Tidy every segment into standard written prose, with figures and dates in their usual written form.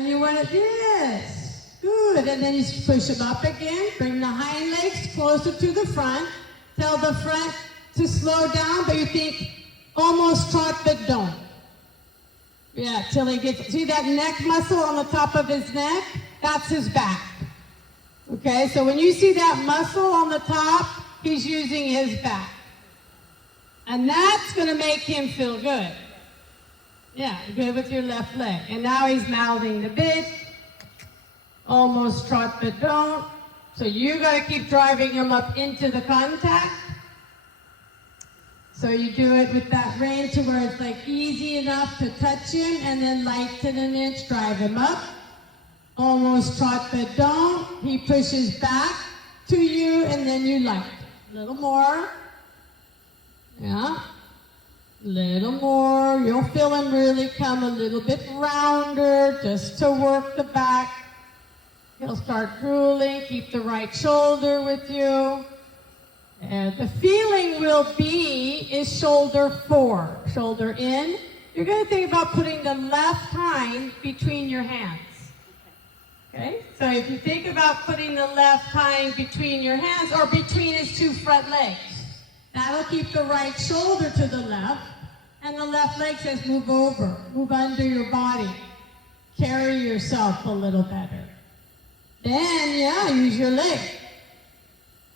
And you want to, yes, good. And then you push them up again. Bring the hind legs closer to the front. Tell the front to slow down, but you think almost trot, but don't. Yeah, till he gets, see that neck muscle on the top of his neck? That's his back. Okay, so when you see that muscle on the top, he's using his back. And that's going to make him feel good. Yeah, good with your left leg. And now he's mouthing the bit. Almost trot, but don't. So you got to keep driving him up into the contact. So you do it with that rein to where it's like easy enough to touch him, and then lighten an inch, drive him up. Almost trot, but don't. He pushes back to you, and then you light. A little more. Yeah. Little more. You'll feel him really come a little bit rounder, just to work the back. He'll start drooling. Keep the right shoulder with you. And the feeling will be is shoulder 4. Shoulder in. You're going to think about putting the left hind between your hands. Okay? So if you think about putting the left hind between your hands or between his 2 front legs, that'll keep the right shoulder to the left, and the left leg says move over, move under your body. Carry yourself a little better. Then, yeah, use your leg.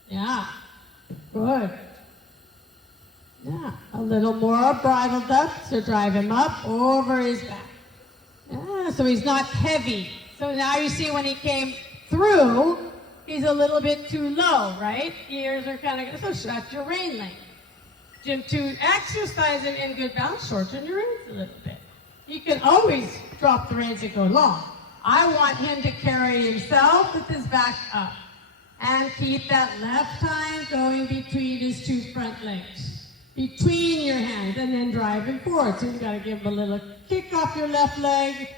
Yeah. Good. Yeah, a little more bridled up, so drive him up over his back. Yeah, so he's not heavy. So now you see when he came through, he's a little bit too low, right? Ears are kind of, so shut your rein length. To exercise him in good balance, shorten your reins a little bit. You can always drop the reins and go long. I want him to carry himself with his back up. And keep that left hind going between his 2 front legs. Between your hands, and then drive him forward. So you got to give him a little kick off your left leg.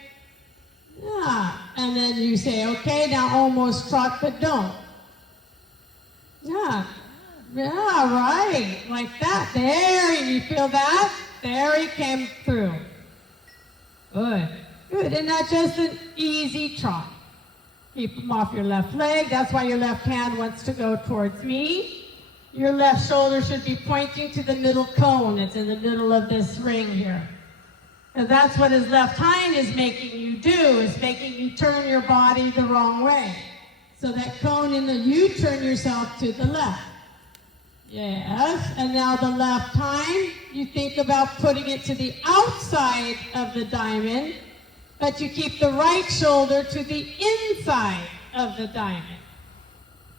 Yeah. And then you say, okay, now almost trot, but don't. Yeah. Yeah, right. Like that. There, you feel that? There he came through. Good. Good. And not just an easy trot. Keep them off your left leg. That's why your left hand wants to go towards me. Your left shoulder should be pointing to the middle cone that's in the middle of this ring here. And that's what his left hind is making you do, is making you turn your body the wrong way. So that cone you turn yourself to the left. Yes, and now the left hind, you think about putting it to the outside of the diamond, but you keep the right shoulder to the inside of the diamond.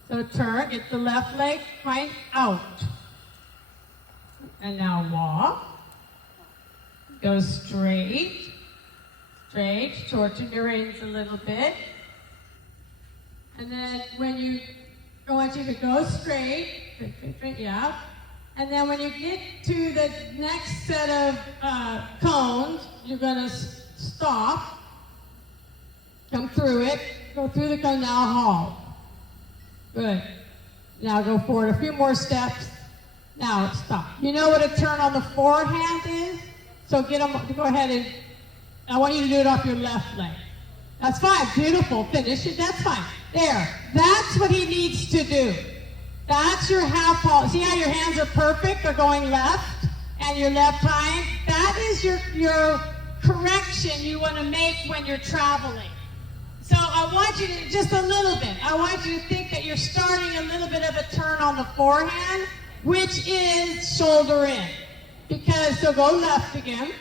So turn, get the left leg, hind out. And now walk. Go straight. Straight, shorten your reins a little bit. And then when I want you to go straight, yeah. And then when you get to the next set of cones, you're going to stop, come through it, go through the cone, now halt. Good. Now go forward a few more steps. Now stop. You know what a turn on the forehand is? So go ahead and, I want you to do it off your left leg. That's fine, beautiful, finish it, that's fine. There, that's what he needs to do. That's your half halt. See how your hands are perfect? They're going left, and your left hind. That is your correction you want to make when you're traveling. So I want you to, just a little bit, I want you to think that you're starting a little bit of a turn on the forehand, which is shoulder in. So go left again.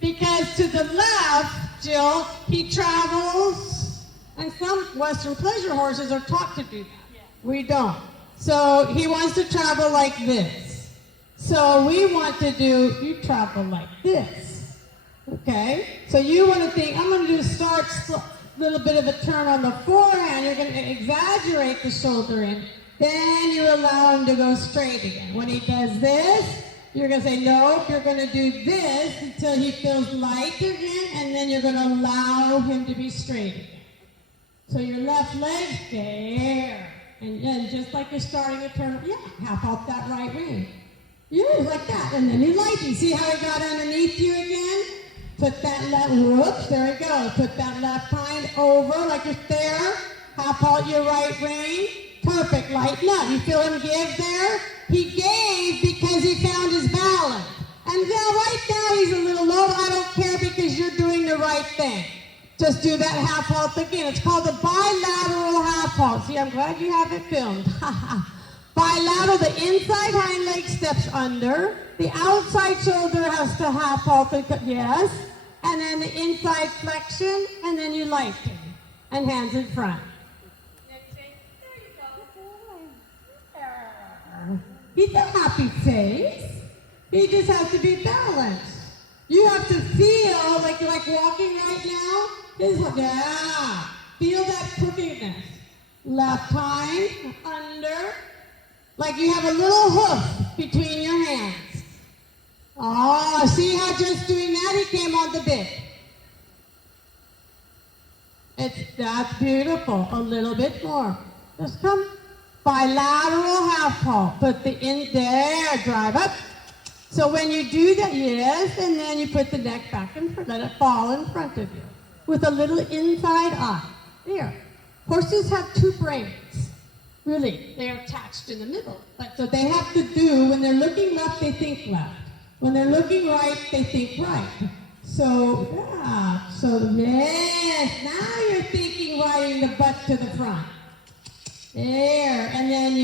Because to the left, Jill, he travels, and some Western pleasure horses are taught to do that. Yeah. We don't. So he wants to travel like this. So we want to do, you travel like this. Okay? So you want to think, I'm going to do a little bit of a turn on the forehand. You're going to exaggerate the shoulder in. Then you allow him to go straight again. When he does this, you're going to say, nope, you're going to do this until he feels light again, and then you're going to allow him to be straight again. So your left leg, there. And then just like you're starting a turn, yeah, half off that right wing. Yeah, like that. And then you light him. See how he got underneath you again? Put that left, whoops, there we go. Put that left hind over like you're there. Half halt your right rein. Perfect, lighten up. You feel him give there? He gave because he found his balance. And now, right now, he's a little low. I don't care because you're doing the right thing. Just do that half halt again. It's called the bilateral half halt. See, I'm glad you have it filmed. Bilateral, the inside hind leg steps under. The outside shoulder has to half halt. Yes. And then the inside flexion, and then you lighten. And hands in front. He's a happy face. He just has to be balanced. You have to feel like you're walking right now. Yeah. Feel that crookedness. Left hind under. Like you have a little hoof between your hands. Oh, see how just doing that he came on the bit. That's beautiful. A little bit more. Just come. Bilateral half halt. Put the in there. Drive up. So when you do that, yes, and then you put the neck back and let it fall in front of you with a little inside eye. There. Horses have two brains. Really, they're attached in the middle. So they have to do, when they're looking left, they think left. When they're looking right, they think right. So, yeah. So, yes, now you're thinking riding the butt to the front. There, and then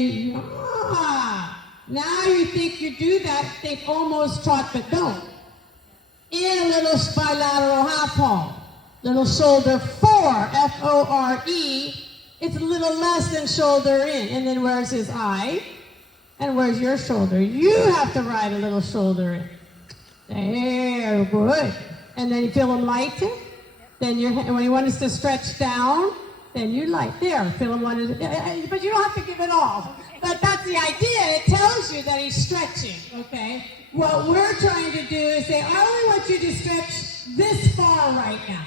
now you think you do that, think almost trot but don't. In a little bilateral half halt. Little shoulder fore, F-O-R-E. It's a little less than shoulder in. And then where's his eye? And where's your shoulder? You have to ride a little shoulder in. There, good. And then you feel him lighten. Then when he wants to stretch down, then you light. There, feel him wanted to, but you don't have to give it all. But that's the idea. It tells you that he's stretching, okay? What we're trying to do is say, I only want you to stretch this far right now.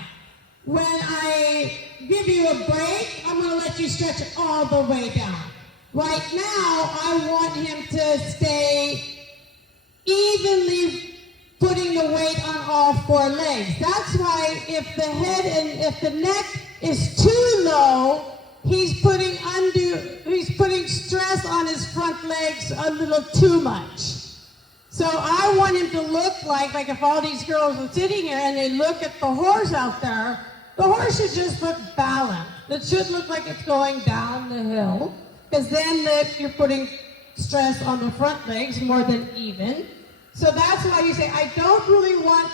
When I give you a break, I'm going to let you stretch it all the way down. Right now, I want him to stay evenly putting the weight on all four legs. That's why if the head and if the neck is too low, he's putting stress on his front legs a little too much. So I want him to look like if all these girls are sitting here and they look at the horse out there, the horse should just look balanced. It should look like it's going down the hill, because then you're putting stress on the front legs more than even. So that's why you say, I don't really want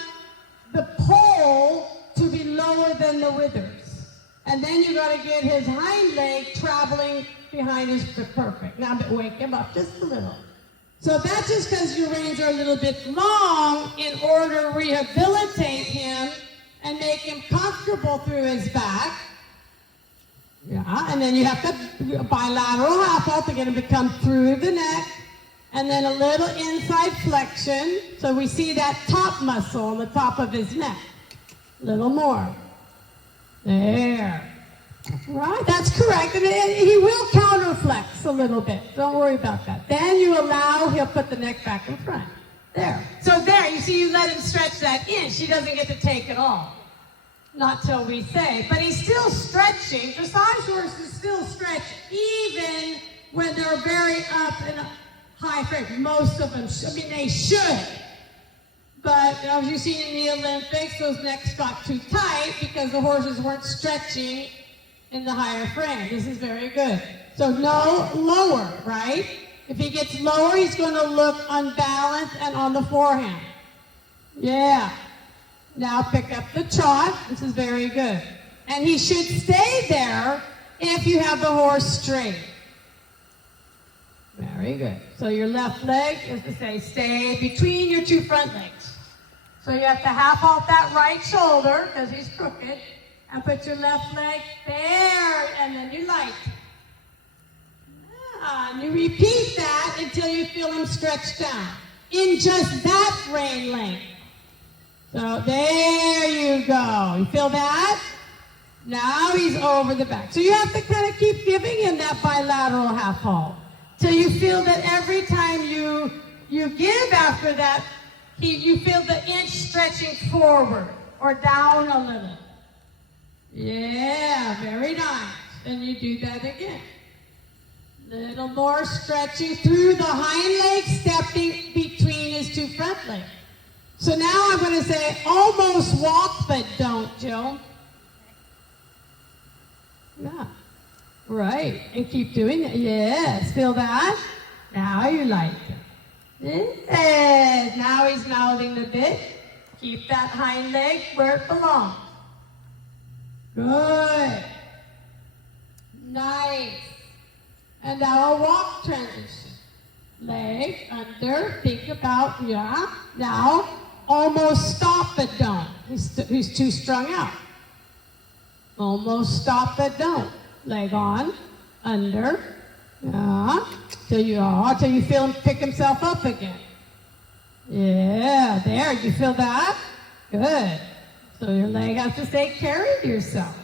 the pole to be lower than the withers. And then you got to get his hind leg traveling behind his perfect. Now wake him up just a little. So that's just because your reins are a little bit long in order to rehabilitate him and make him comfortable through his back. Yeah, and then you have to bilateral half halt to get him to come through the neck. And then a little inside flexion. So we see that top muscle on the top of his neck. A little more. There. Right, that's correct. And he will counterflex a little bit. Don't worry about that. Then you allow, he'll put the neck back in front. There. So there, you see, you let him stretch that inch. He doesn't get to take it all. Not till we say. But he's still stretching. Dressage horses still stretch even when they're very up and high frame. Most of them, they should. But as you've seen in the Olympics, those necks got too tight because the horses weren't stretching in the higher frame. This is very good. So no lower, right? If he gets lower, he's going to look unbalanced and on the forehand. Yeah. Now pick up the trot. This is very good. And he should stay there if you have the horse straight. Very good. So your left leg is to say stay between your two front legs. So you have to half halt that right shoulder because he's crooked. And put your left leg there, and then you light. And you repeat that until you feel him stretch down in just that rein length. So there you go. You feel that? Now he's over the back. So you have to kind of keep giving him that bilateral half halt till you feel that every time you give after that, you feel the inch stretching forward. or down a little. Yeah, very nice. And you do that again. Little more stretching through the hind leg, stepping between his two front legs. So now I'm going to say almost walk, but don't, Jill. Yeah. Right. And keep doing it. Yes. Feel that? Now you like it. Yes. Now he's mouthing a bit. Keep that hind leg where it belongs. Good. Nice. And now a walk transition. Leg under. Think about, yeah. Now, almost stop but don't. He's too strung out. Almost stop but don't. Leg on, under, till you feel him pick himself up again. Yeah, there, you feel that? Good. So your leg has to stay carried yourself.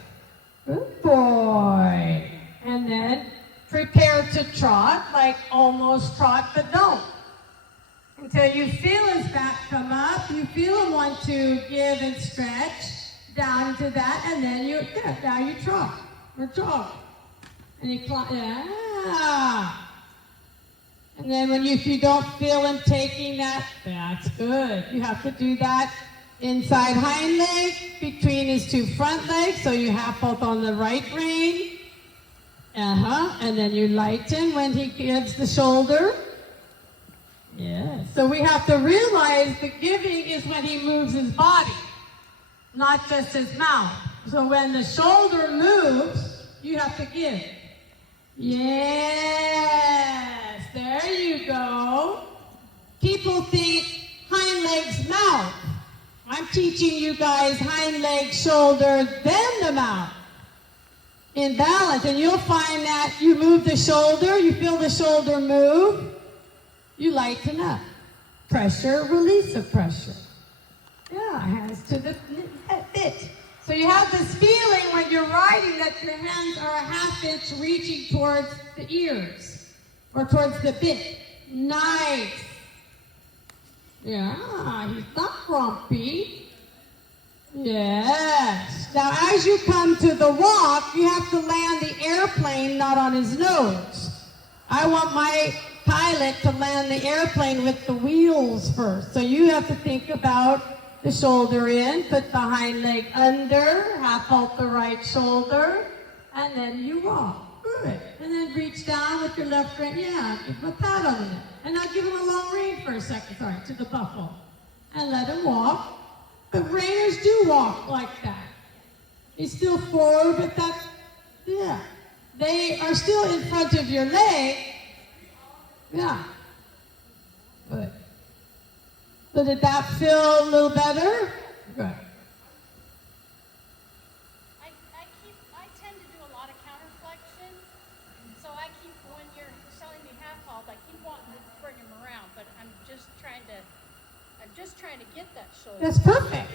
Good boy. And then prepare to trot, like almost trot but don't. Until you feel his back come up, you feel him want to give and stretch down into that, and then now you trot. Or jog. And you climb, yeah. And then if you don't feel him taking that, that's good. You have to do that inside hind leg between his two front legs, so you have both on the right rein. And then you lighten when he gives the shoulder. Yeah. So we have to realize the giving is when he moves his body, not just his mouth. So when the shoulder moves, you have to give. Yes, there you go. People think hind legs, mouth. I'm teaching you guys hind leg, shoulder, then the mouth. In balance, and you'll find that you move the shoulder, you feel the shoulder move, you lighten up. Pressure, release of pressure. Yeah, hands to the bit. So you have this feeling when you're riding that your hands are a half inch reaching towards the ears or towards the bit. Nice. Yeah, he's not grumpy. Yes. Now as you come to the walk, you have to land the airplane not on his nose. I want my pilot to land the airplane with the wheels first. So you have to think about the shoulder in, put the hind leg under, half halt the right shoulder, and then you walk. Good. And then reach down with your left rein. Yeah, give him a pat on the neck. And now give him a long rein for a second, to the buffalo. And let him walk. But reiners do walk like that. He's still forward, but that's, yeah. They are still in front of your leg. Yeah. Good. So did that feel a little better? Good. I tend to do a lot of counterflexion, so I keep, when you're telling me half halt, I keep wanting to bring him around, but I'm just trying to get that shoulder. That's perfect.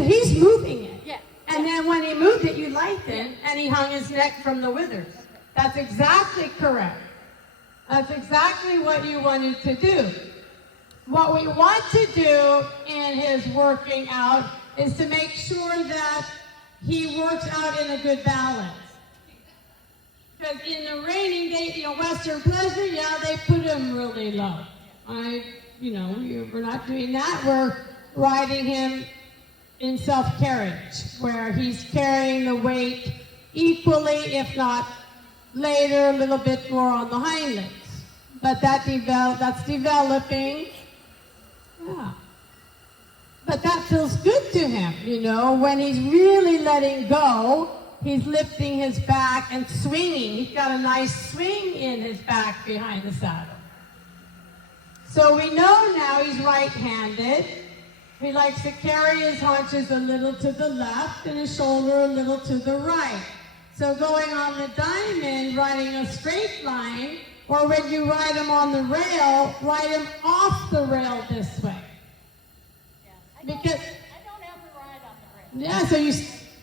He's moving it. Yeah. And then when he moved it, you lightened, and he hung his neck from the withers. That's exactly correct. That's exactly what you wanted to do. What we want to do in his working out is to make sure that he works out in a good balance. Because in the reining, Western Pleasure, they put him really low. We're not doing that. We're riding him in self-carriage, where he's carrying the weight equally, if not later, a little bit more on the hind legs. But that's developing. Yeah. But that feels good to him, when he's really letting go, he's lifting his back and swinging. He's got a nice swing in his back behind the saddle. So we know now he's right-handed. He likes to carry his haunches a little to the left and his shoulder a little to the right. So going on the diamond, riding a straight line, or when you ride him on the rail, ride him off the rail this way. I don't ever ride on the rail. Yeah,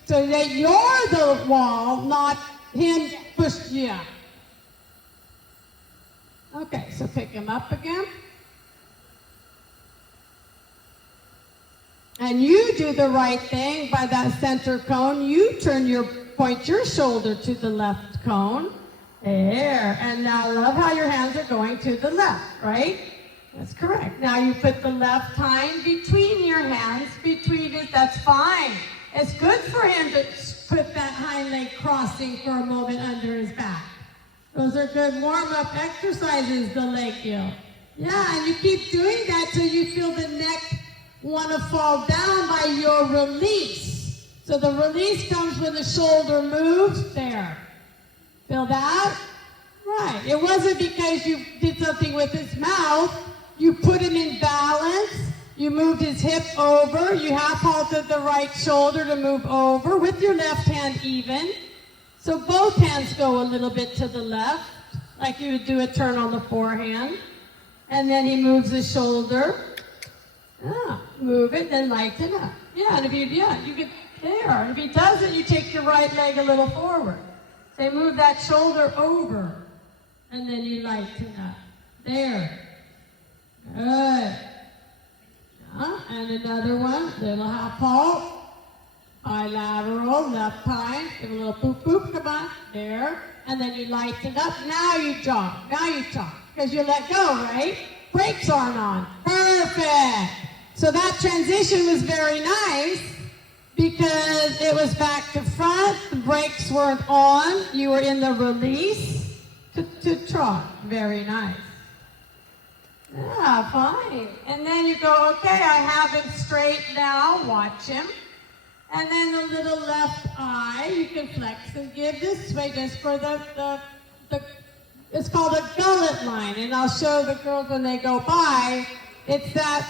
so that you're the wall, not him pushed. Yeah. Okay, so pick him up again. And you do the right thing by that center cone. You point your shoulder to the left cone. There. And now love how your hands are going to the left, right? That's correct. Now you put the left hind between your hands, between it. That's fine. It's good for him to put that hind leg crossing for a moment under his back. Those are good warm-up exercises, the leg gill. Yeah, and you keep doing that till you feel the neck want to fall down by your release. So the release comes when the shoulder moves. There. Feel that? Right. It wasn't because you did something with his mouth. You put him in balance. You moved his hip over. You half halted the right shoulder to move over with your left hand even. So both hands go a little bit to the left, like you would do a turn on the forehand. And then he moves the shoulder. Yeah, move it, then lighten up. Yeah, and if you get there. And if he does it, you take your right leg a little forward. Say, move that shoulder over, and then you lighten up. There. Good. Yeah, and another one, little half halt. Bilateral, left hind. Give a little boop, boop, come on. There. And then you lighten up. Now you jog. Now you jog. Because you let go, right? Brakes aren't on. Perfect. So that transition was very nice because it was back to front. The brakes weren't on. You were in the release to trot. Very nice. Yeah, fine. And then you go, okay, I have him straight now. Watch him. And then the little left eye, you can flex and give this way just for the it's called a gullet line. And I'll show the girls when they go by. It's that,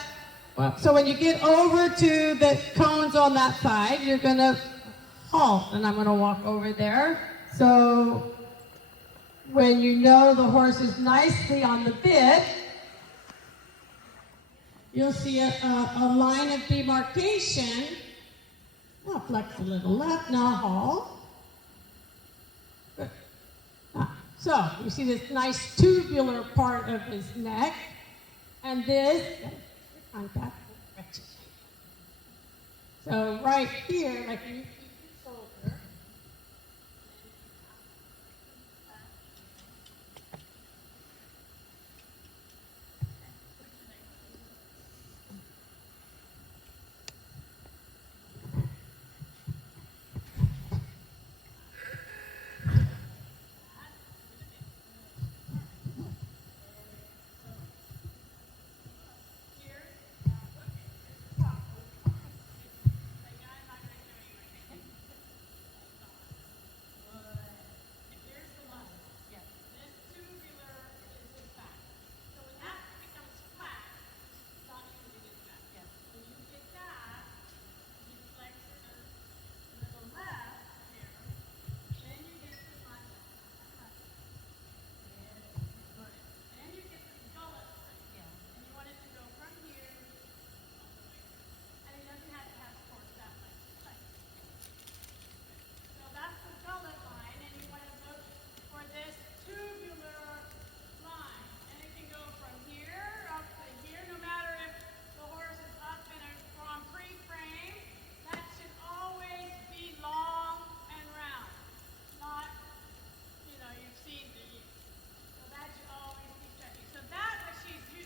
so when you get over to the cones on that side, you're going to halt. And I'm going to walk over there. So when you know the horse is nicely on the bit, you'll see a line of demarcation. Now flex a little left, now halt. Good. So you see this nice tubular part of his neck, and this, contact. So right here, like you keep your shoulder.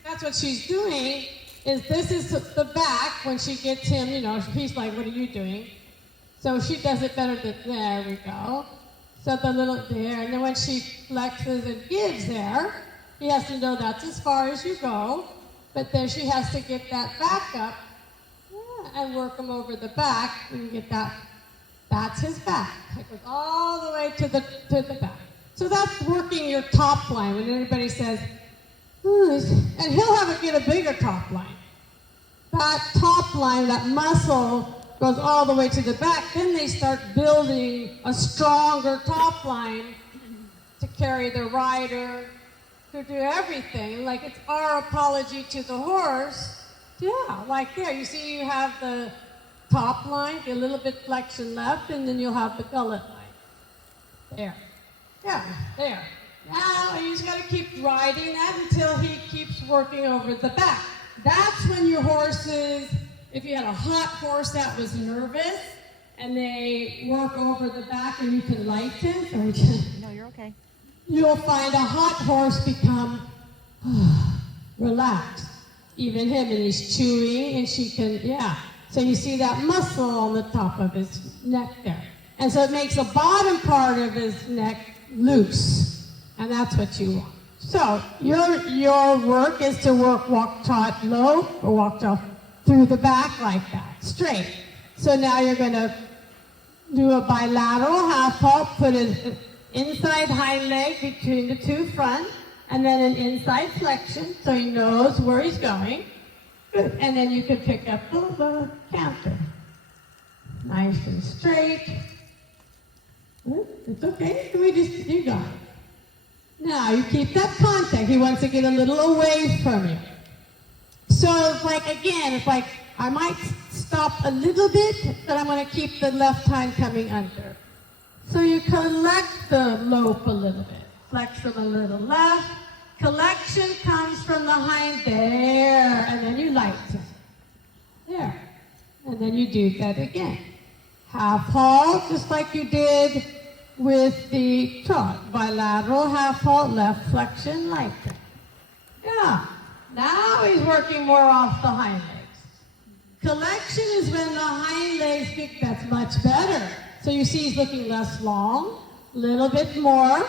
That's what she's doing, is this is the back when she gets him, you know, he's like, what are you doing? So she does it better than, there we go. So the little there, and then when she flexes and gives there, he has to know that's as far as you go, but then she has to get that back up and work him over the back, and you get that, that's his back. It goes all the way to the back. So that's working your top line. When anybody says, and he'll get a bigger top line. That top line, that muscle goes all the way to the back. Then they start building a stronger top line to carry the rider, to do everything. Like it's our apology to the horse. Yeah, like there. You see you have the top line, a little bit flexion left, and then you'll have the gullet line. There. Yeah, there. Now you just got to keep riding that until he keeps working over the back. That's when your horse is if you had a hot horse that was nervous, and they work over the back and you can lighten, No, you're okay. you'll find a hot horse become relaxed. Even him, and he's chewing, and she can, yeah. So you see that muscle on the top of his neck there. And so it makes the bottom part of his neck loose. And that's what you want. So your work is to walk trot low, or walk trot through the back like that, straight. So now you're going to do a bilateral half halt, put an inside hind leg between the two front, and then an inside flexion, so he knows where he's going. Good. And then you can pick up the canter. Nice and straight. Good. It's okay. You got it. Now you keep that contact. He wants to get a little away from you. So it's like, again, it's like I might stop a little bit, but I'm going to keep the left hind coming under. So you collect the lope a little bit. Flex them a little left. Collection comes from the hind there, and then you lighten. There. And then you do that again. Half halt, just like you did with the trot. Bilateral, half halt, left flexion, lighten. Yeah. Now he's working more off the hind legs. Collection is when the hind legs kick, that's much better. So you see he's looking less long, a little bit more.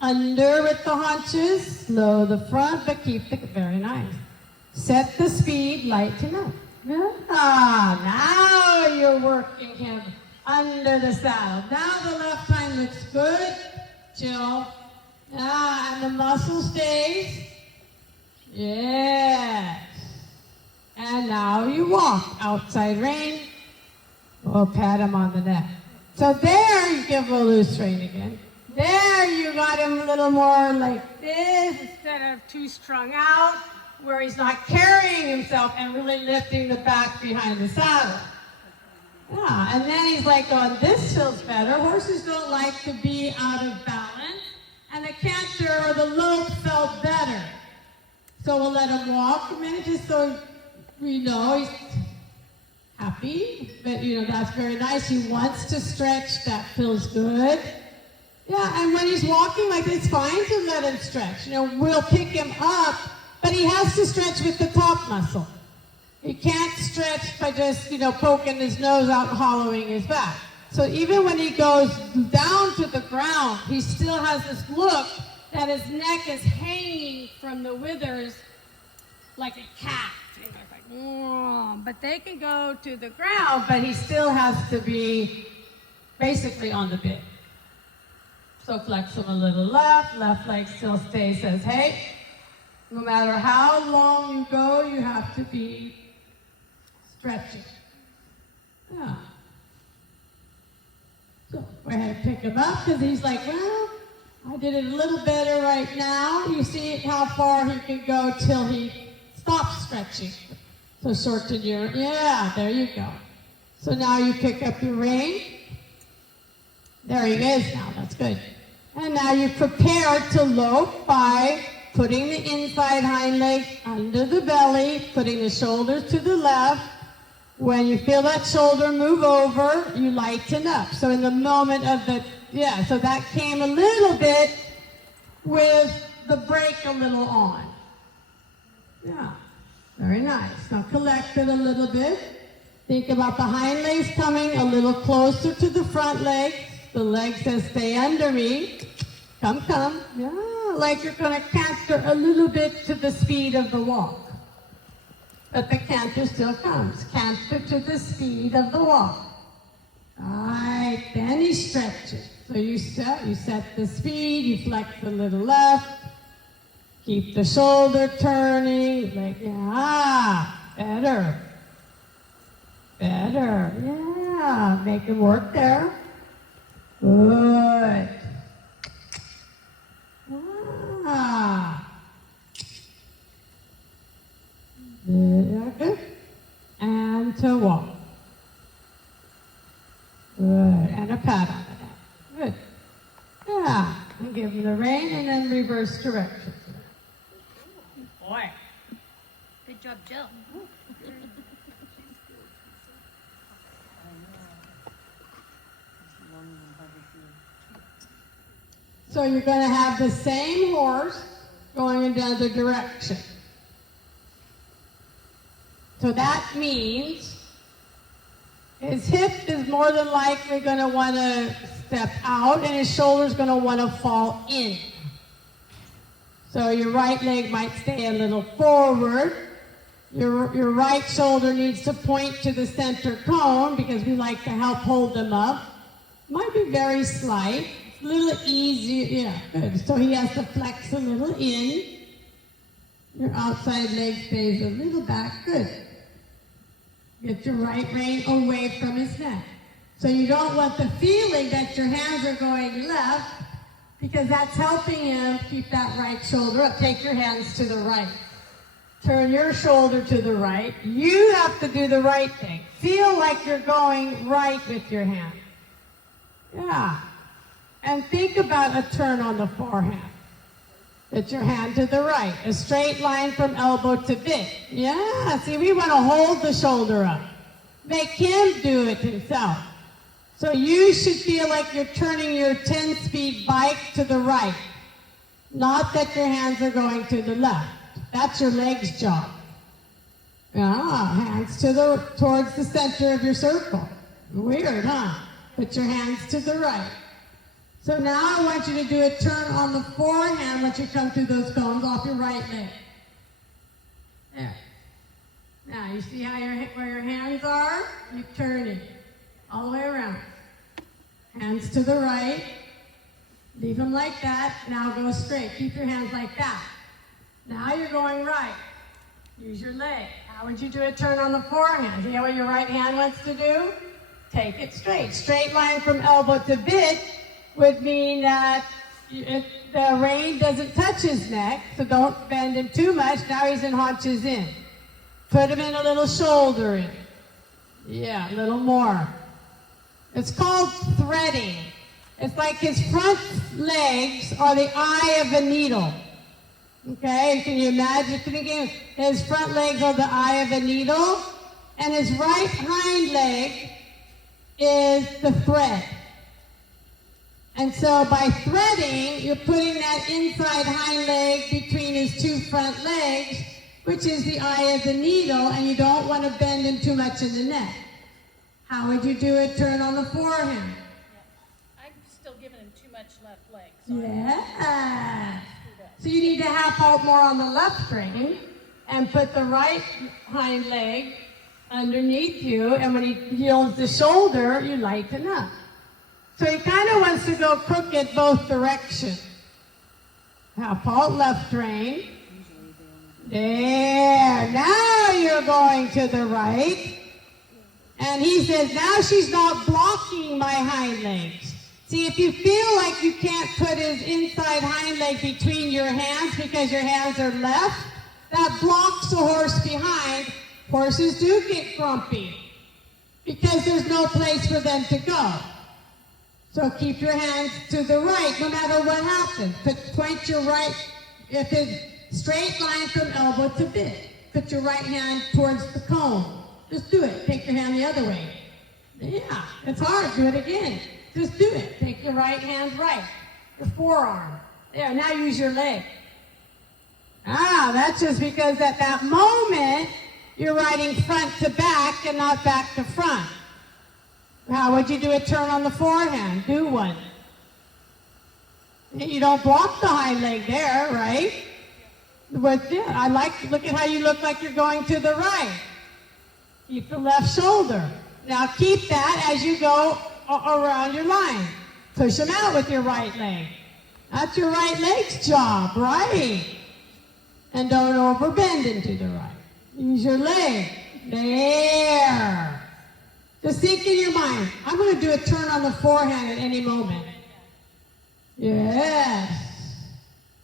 Under with the haunches, slow the front, but keep the, very nice. Set the speed, lighten up. Now you're working him under the saddle. Now the left hind looks good. Chill. And the muscle stays. Yes. And now you walk outside rein. We'll pat him on the neck. So there you give a loose rein again. There you got him a little more like this instead of too strung out, where he's not carrying himself and really lifting the back behind the saddle. Yeah, and then he's like, oh, this feels better. Horses don't like to be out of balance, and the canter or the lope felt better. So we'll let him walk a minute just so we know he's happy, but that's very nice. He wants to stretch, that feels good. Yeah, and when he's walking like this, it's fine to let him stretch. We'll pick him up, but he has to stretch with the top muscle. He can't stretch by just, poking his nose out and hollowing his back. So even when he goes down to the ground, he still has this look that his neck is hanging from the withers like a cat. But they can go to the ground, but he still has to be basically on the bit. So flex him a little left leg still stays, says, hey, no matter how long you go, you have to be stretching. Yeah. So go ahead and pick him up, because he's like, well, I did it a little better right now. You see how far he can go till he stops stretching. So shorten yeah, there you go. So now you pick up your rein. There he is now, that's good. And now you prepare to lope by putting the inside hind leg under the belly, putting the shoulders to the left. When you feel that shoulder move over, you lighten up. So in the moment of so that came a little bit with the brake a little on. Yeah, very nice. Now collect it a little bit. Think about the hind legs coming a little closer to the front legs. The leg says, stay under me. Come. Yeah, like you're going to canter a little bit to the speed of the walk. But the canter still comes. Canter to the speed of the walk. All right, then he stretches. So you set the speed, you flex a little left. Keep the shoulder turning. Better. Yeah, make it work there. Good. Good. And to walk. Good. And a pat on the neck. Good. Yeah. And give him the rein and then reverse direction. Boy. Good job, Jill. So you're going to have the same horse going in the other direction. So that means his hip is more than likely going to want to step out, and his shoulder is going to want to fall in. So your right leg might stay a little forward. Your right shoulder needs to point to the center cone because we like to help hold them up. Might be very slight. It's a little easier. Yeah, good. So he has to flex a little in. Your outside leg stays a little back. Good. Get your right rein away from his neck. So you don't want the feeling that your hands are going left because that's helping him keep that right shoulder up. Take your hands to the right. Turn your shoulder to the right. You have to do the right thing. Feel like you're going right with your hand. Yeah. And think about a turn on the forehand. Get your hand to the right. A straight line from elbow to bit. Yeah, see, we want to hold the shoulder up. Make him do it himself. So you should feel like you're turning your 10-speed bike to the right. Not that your hands are going to the left. That's your legs job. Yeah, hands towards the center of your circle. Weird, huh? Put your hands to the right. So now I want you to do a turn on the forehand once you come through those cones off your right leg. There. Now you see where your hands are? Keep turning all the way around. Hands to the right. Leave them like that. Now go straight. Keep your hands like that. Now you're going right. Use your leg. How would you do a turn on the forehand? You know what your right hand wants to do? Take it straight. Straight line from elbow to bit would mean that the rein doesn't touch his neck, so don't bend him too much. Now he's in haunches in. Put him in a little shoulder in. Yeah, a little more. It's called threading. It's like his front legs are the eye of a needle. Okay, can you imagine thinking his front legs are the eye of a needle, and his right hind leg is the thread. And so by threading, you're putting that inside hind leg between his two front legs, which is the eye of the needle, and you don't want to bend him too much in the neck. How would you do a turn on the forehand? Yeah. I'm still giving him too much left leg. Yeah. So you need to half out more on the left rein and put the right hind leg underneath you, and when he heels the shoulder, you lighten up. So he kind of wants to go crooked both directions. Half out left rein. There. Now you're going to the right. And he says, now she's not blocking my hind legs. See, if you feel like you can't put his inside hind leg between your hands because your hands are left, that blocks the horse behind. Horses do get grumpy because there's no place for them to go. So keep your hands to the right no matter what happens. Point your right, if it's straight line from elbow to bit. Put your right hand towards the cone. Just do it. Take your hand the other way. Yeah, it's hard. Do it again. Just do it. Take your right hand right. Your forearm. There, now use your leg. That's just because at that moment, you're riding front to back and not back to front. How would you do a turn on the forehand? Do one. You don't block the hind leg there, right? But yeah, look at how you look like you're going to the right. Keep the left shoulder. Now keep that as you go around your line. Push them out with your right leg. That's your right leg's job, right? And don't overbend into the right. Use your leg. There. Just think in your mind, I'm going to do a turn on the forehand at any moment. Yes.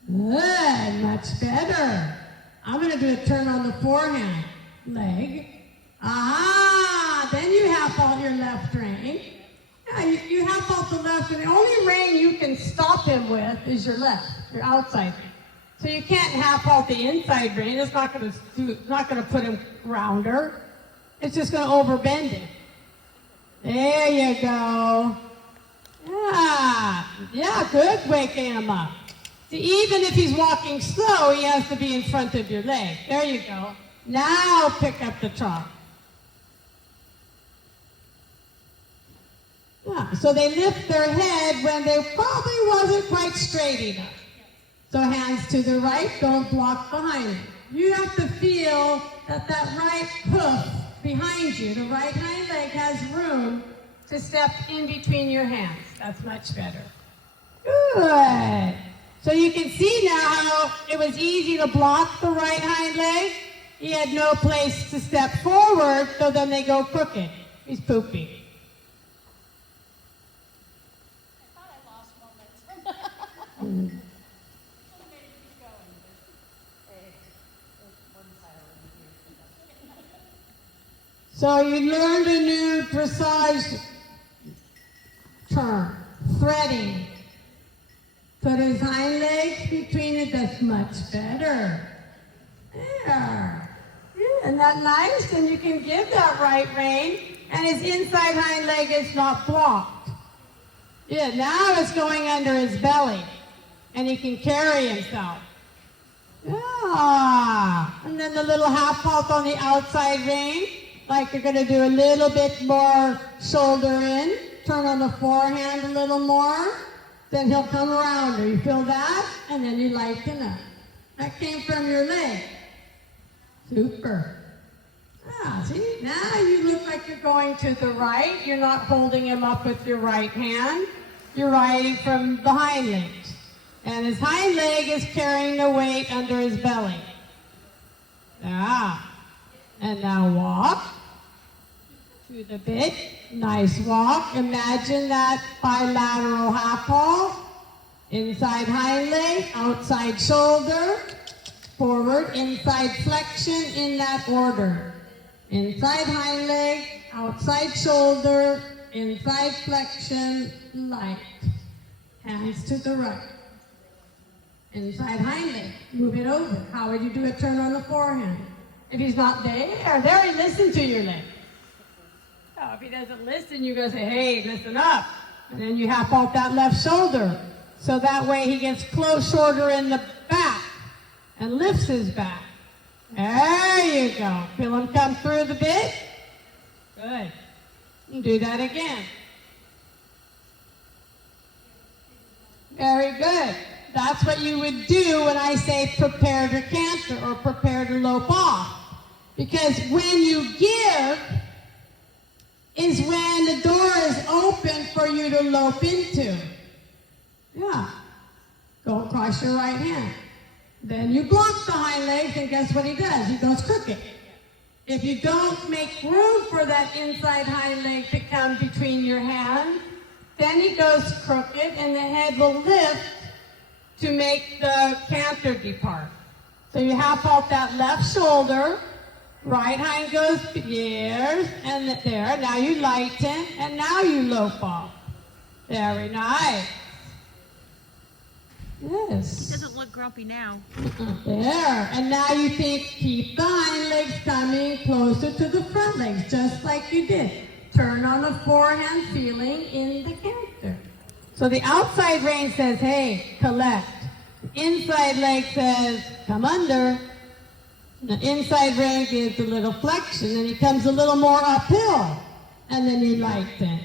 Good. Much better. I'm going to do a turn on the forehand. Leg. Then you half out your left rein. Yeah, you half out the left, and the only rein you can stop him with is your left, your outside rein. So you can't half out the inside rein. It's not going to put him rounder. It's just going to overbend him. There you go. Yeah. Yeah, good, waking him up. See, even if he's walking slow, he has to be in front of your leg. There you go. Now pick up the trot. Yeah, so they lift their head when they probably wasn't quite straight enough. So hands to the right, don't block behind you. You have to feel that that right hoof behind you, the right hind leg, has room to step in between your hands. That's much better. Good. So you can see now how it was easy to block the right hind leg. He had no place to step forward, so then they go crooked. He's pooping. I thought I lost moments. So you learned a new dressage term, threading. Put his hind legs between it, that's much better. There. Yeah, isn't that nice? And you can give that right rein, and his inside hind leg is not blocked. Yeah, now it's going under his belly, and he can carry himself. Yeah. And then the little half halt on the outside rein, like you're going to do a little bit more shoulder in, turn on the forehand a little more, then he'll come around her. You feel that? And then you lighten up. That came from your leg. Super. Ah, see, now you look like you're going to the right. You're not holding him up with your right hand. You're riding from the hind legs. And his hind leg is carrying the weight under his belly. Ah. And now walk to the bit. Nice walk. Imagine that bilateral half halt. Inside hind leg, outside shoulder, forward, inside flexion in that order. Inside hind leg, outside shoulder, inside flexion, light. Hands to the right. Inside hind leg, move it over. How would you do a turn on the forehand? If he's not there he listen to your leg. So if he doesn't listen, you're going to say, hey, listen up. And then you half halt that left shoulder. So that way he gets close shoulder in the back and lifts his back. There you go. Feel him come through the bit. Good. And do that again. Very good. That's what you would do when I say prepare to canter or prepare to lope off. Because when you give is when the door is open for you to lope into. Yeah. Go across your right hand. Then you block the hind legs, and guess what he does? He goes crooked. If you don't make room for that inside hind leg to come between your hands, then he goes crooked, and the head will lift to make the canter depart. So you half halt that left shoulder, right hind goes here, and there. Now you lighten, and now you lope off. Very nice. Yes. He doesn't look grumpy now. There. And now you think, keep the hind legs coming closer to the front legs, just like you did. Turn on the forehand, feeling in the canter. So the outside rein says, hey, collect. The inside leg says, come under. The inside rein gives a little flexion, and he comes a little more uphill. And then you lighten.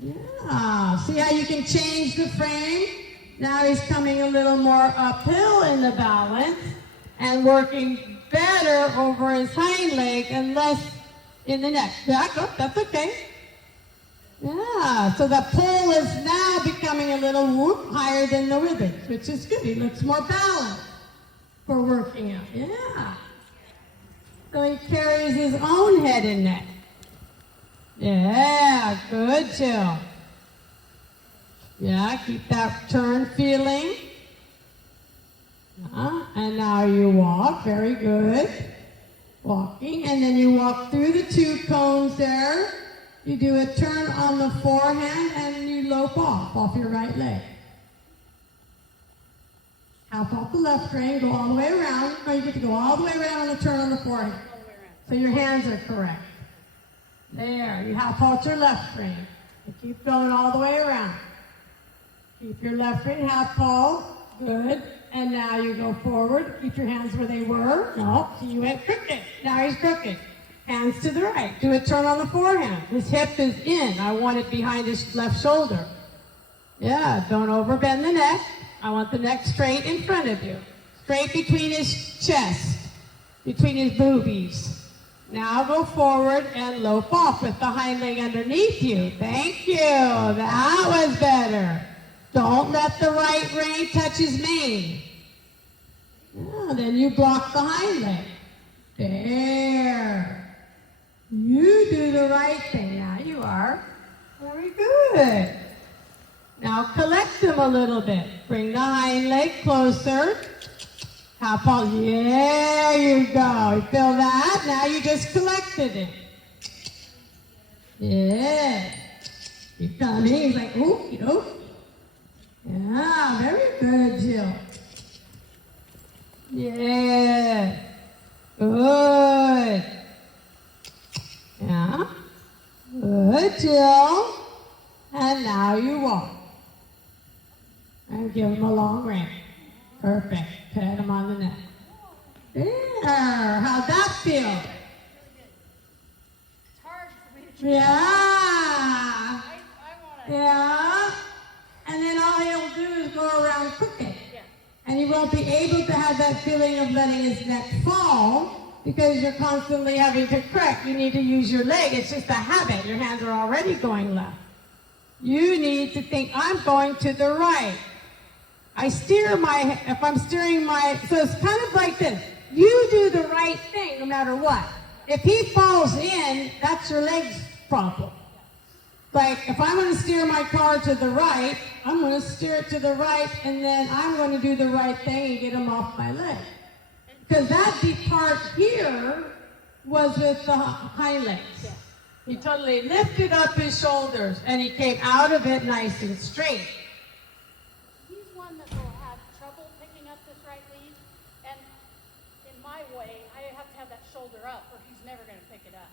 Yeah. See how you can change the frame? Now he's coming a little more uphill in the balance and working better over his hind leg and less in the neck. Back up, that's okay. Yeah, so the pole is now becoming a little whoop higher than the rivets, which is good. He looks more balanced for working out. Yeah. So he carries his own head and neck. Yeah, good, Jill. Yeah, keep that turn feeling. And now you walk, very good. Walking, and then you walk through the two cones there. You do a turn on the forehand, and you lope off your right leg. Half off the left rein, go all the way around. Or you get to go all the way around on the turn on the forehand. So your hands are correct. There, you half halt your left rein. You keep going all the way around. Keep your left foot half tall. Good. And now you go forward. Keep your hands where they were. No, you went crooked. Now he's crooked. Hands to the right. Do a turn on the forehand. His hip is in. I want it behind his left shoulder. Yeah, don't overbend the neck. I want the neck straight in front of you. Straight between his chest, between his boobies. Now go forward and lope off with the hind leg underneath you. Thank you. That was better. Don't let the right rein touch his mane. Oh, then you block the hind leg. There. You do the right thing. Now you are. Very good. Now collect them a little bit. Bring the hind leg closer. Half ball. There you go. You feel that? Now you just collected it. Yeah. Keep coming. He's like, oop, oop. Yeah, very good, Jill. Yeah. Good. Yeah. Good, Jill. And now you walk. And give him a long rein. Perfect. Pat him on the neck. There. How'd that feel? It's hard for me to Yeah. I want to. Yeah. And then all he'll do is go around crooked. Yeah. And he won't be able to have that feeling of letting his neck fall because you're constantly having to correct. You need to use your leg. It's just a habit. Your hands are already going left. You need to think, I'm going to the right. If I'm steering so it's kind of like this. You do the right thing no matter what. If he falls in, that's your leg's problem. Like, if I'm going to steer my car to the right, I'm going to steer it to the right, and then I'm going to do the right thing and get him off my leg. Because that deep part here was with the hind legs. He totally lifted up his shoulders, and he came out of it nice and straight. He's one that will have trouble picking up this right lead, and in my way, I have to have that shoulder up, or he's never going to pick it up.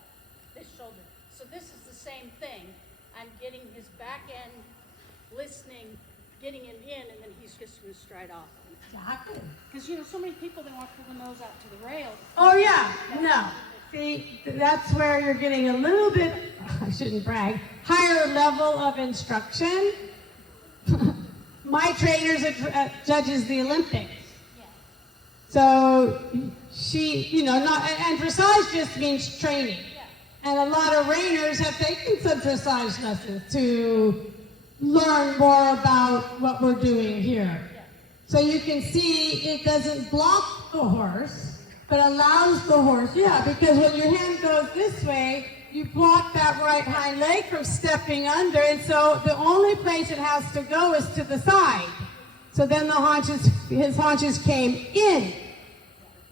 This shoulder. So this is the same thing. I'm getting his back end, listening, getting him in, and then he's just going to stride off. Exactly. Because, so many people, they want to pull the nose out to the rail. Oh, yeah. No. See, that's where you're getting a little bit, I shouldn't brag, higher level of instruction. My trainer judges the Olympics. Yeah. So she, and dressage just means training. Yeah. And a lot of reiners have taken some dressage lessons to learn more about what we're doing here. Yeah. So you can see it doesn't block the horse, but allows the horse, because when your hand goes this way, you block that right hind leg from stepping under, and so the only place it has to go is to the side. So then his haunches came in.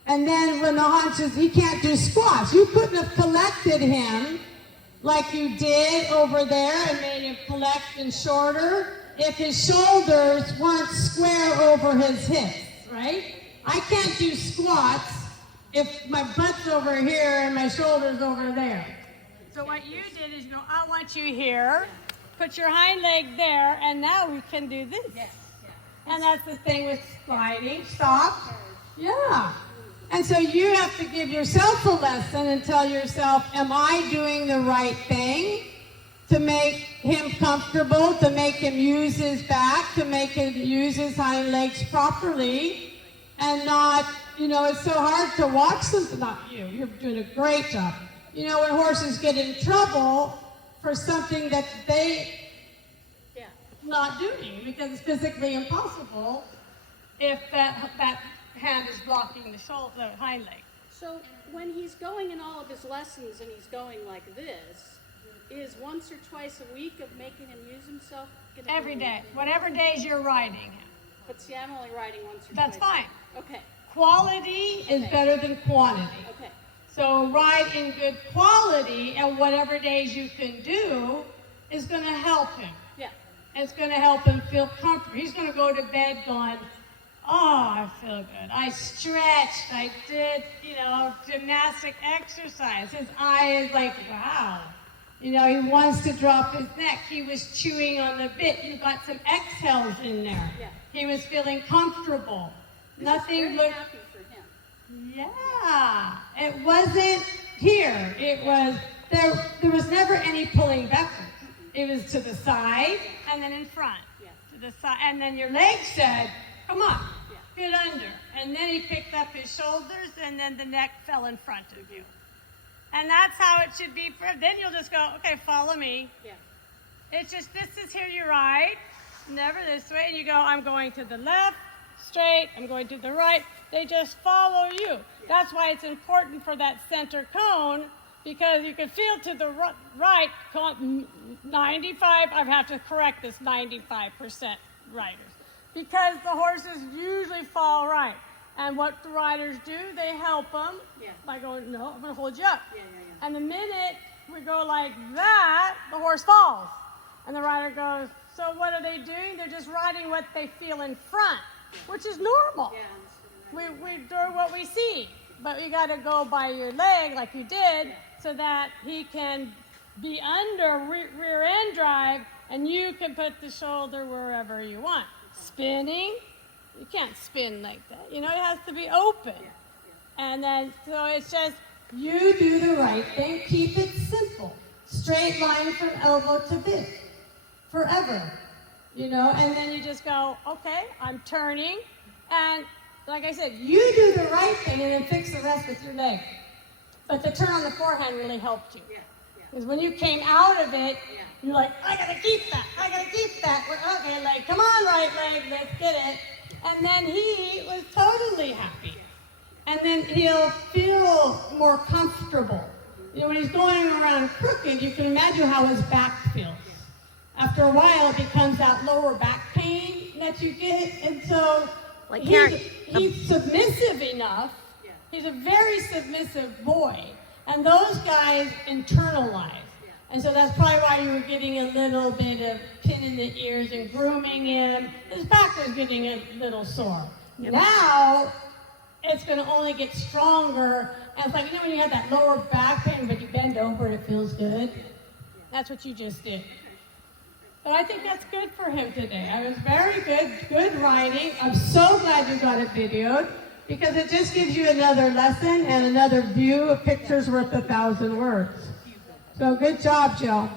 And then when the haunches, he can't do squats. You couldn't have collected him like you did over there and made him collect and shorter if his shoulders weren't square over his hips, right? I can't do squats if my butt's over here and my shoulder's over there. So what you did is go, I want you here, put your hind leg there, and now we can do this. And that's the thing with sliding, stop. Yeah. And so you have to give yourself a lesson and tell yourself, am I doing the right thing to make him comfortable, to make him use his back, to make him use his hind legs properly, and not, it's so hard to watch something, not you, you're doing a great job. When horses get in trouble for something that they not doing, because it's physically impossible if that hand is blocking the hind leg. So when he's going in all of his lessons and he's going like this, is once or twice a week of making him use himself? Every day, whatever days you're riding him. But see, I'm only riding once or That's twice. fine. Okay. Quality is better than quantity. Okay. So ride in good quality, and whatever days you can do is going to help him. Yeah. It's going to help him feel comfortable. He's going to go to bed going, oh, I feel good. I stretched. I did, gymnastic exercise. His eye is like, wow. You know, he wants to drop his neck. He was chewing on the bit. You got some exhales in there. Yeah. He was feeling comfortable. Nothing Very looked. happy for him. Yeah, it wasn't here. It was there. There was never any pulling backwards. It was to the side and then in front. Yeah. To the side, and then your leg said, "Come on, Yeah. get under." And then he picked up his shoulders, and then the neck fell in front of you. And that's how it should be. Then you'll just go, "Okay, follow me." Yeah. It's just, this is here you ride, never this way, and you go, "I'm going to the left, straight, I'm going to the right." They just follow you. That's why it's important for that center cone, because you can feel to the right, 95, I have to correct this, 95% riders. Because the horses usually fall right. And what the riders do, they help them by going, "No, I'm going to hold you up." Yeah. And the minute we go like that, the horse falls. And the rider goes, "So what are they doing? They're just riding what they feel in front," which is normal. Yeah. We do what we see. But you got to go by your leg like you did so that he can be under rear end drive and you can put the shoulder wherever you want. Spinning, you can't spin like that. You know, it has to be open. And then, so it's just, you do the right thing. Keep it simple. Straight line from elbow to bit. Forever. You know, and then you just go, "Okay, I'm turning." And like I said, you do the right thing and then fix the rest with your leg. But the turn on the forehand really helped you. Because when you came out of it, you're like, "I gotta keep that, I gotta keep that." Okay, leg, come on, right leg, let's get it. And then he was totally happy. And then he'll feel more comfortable. You know, when he's going around crooked, you can imagine how his back feels. After a while, it becomes that lower back pain that you get. And so Like he's submissive enough. He's a very submissive boy. And those guys internalize. And so that's probably why you were getting a little bit of pin in the ears and grooming him. His back was getting a little sore. Now, it's going to only get stronger. And it's like, you know, when you have that lower back pain, but you bend over and it feels good? That's what you just did. But I think that's good for him today. I was very good riding. I'm so glad you got it videoed, because it just gives you another lesson and another view. A picture's worth 1,000 words. So good job, Jill.